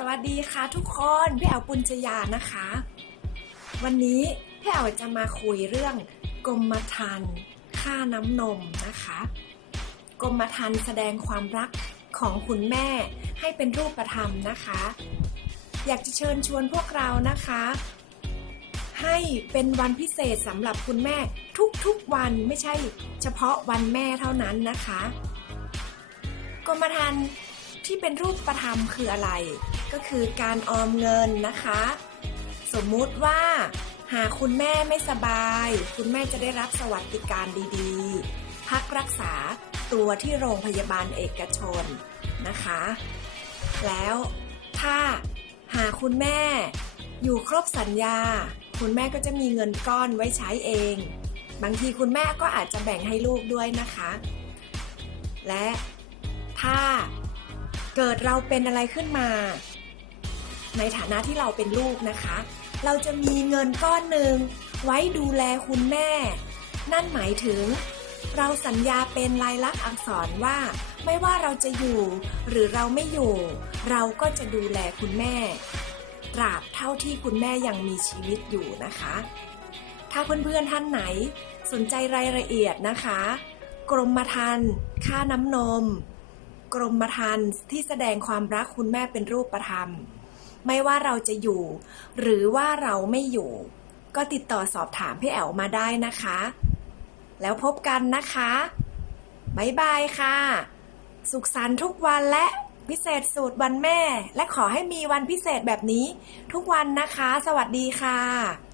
สวัสดีค่ะทุกคนพี่แอวปุญจยานะคะ วันนี้พี่แอวจะมาคุยเรื่องกรมธรรม์ค่าน้ำนมนะคะ กรมธรรม์แสดงความรักของคุณแม่ให้เป็นรูปธรรมนะคะ อยากจะเชิญชวนพวกเรานะคะ ให้เป็นวันพิเศษสำหรับคุณแม่ทุกๆวันไม่ใช่เฉพาะวันแม่เท่านั้นนะคะ กรมธรรม์ ที่เป็นรูปประธรรมคืออะไร ก็คือการออมเงินนะคะ สมมุติว่าหากคุณแม่ไม่สบาย คุณแม่จะได้รับสวัสดิการดีๆ พักรักษาตัวที่โรงพยาบาลเอกชนนะคะ แล้วถ้าหากคุณแม่อยู่ครบสัญญา คุณแม่ก็จะมีเงินก้อนไว้ใช้เอง บางทีคุณแม่ก็อาจจะแบ่งให้ลูกด้วยนะคะ และถ้า เกิดเราเป็นอะไรขึ้นมา ในฐานะที่เราเป็นลูกนะคะ เราจะมีเงินก้อนหนึ่งไว้ดูแลคุณแม่ นั่นหมายถึง เราสัญญาเป็นลายลักษณ์อักษรว่า ไม่ว่าเราจะอยู่หรือเราไม่อยู่ เราก็จะดูแลคุณแม่ ตราบเท่าที่คุณแม่ยังมีชีวิตอยู่นะคะ ถ้าเพื่อนๆท่านไหนสนใจรายละเอียดนะคะ กรมธรรม์ค่าน้ำนม กรมธรรม์ที่แสดงความรักคุณแม่เป็นรูปธรรม ไม่ว่าเราจะอยู่ หรือว่าเราไม่อยู่ ก็ติดต่อสอบถามพี่แอวมาได้นะคะ แล้วพบกันนะคะบ๊ายบายค่ะ สุขสันต์ทุกวันและพิเศษสูตรวันแม่ และขอให้มีวันพิเศษแบบนี้ ทุกวันนะคะ สวัสดีค่ะ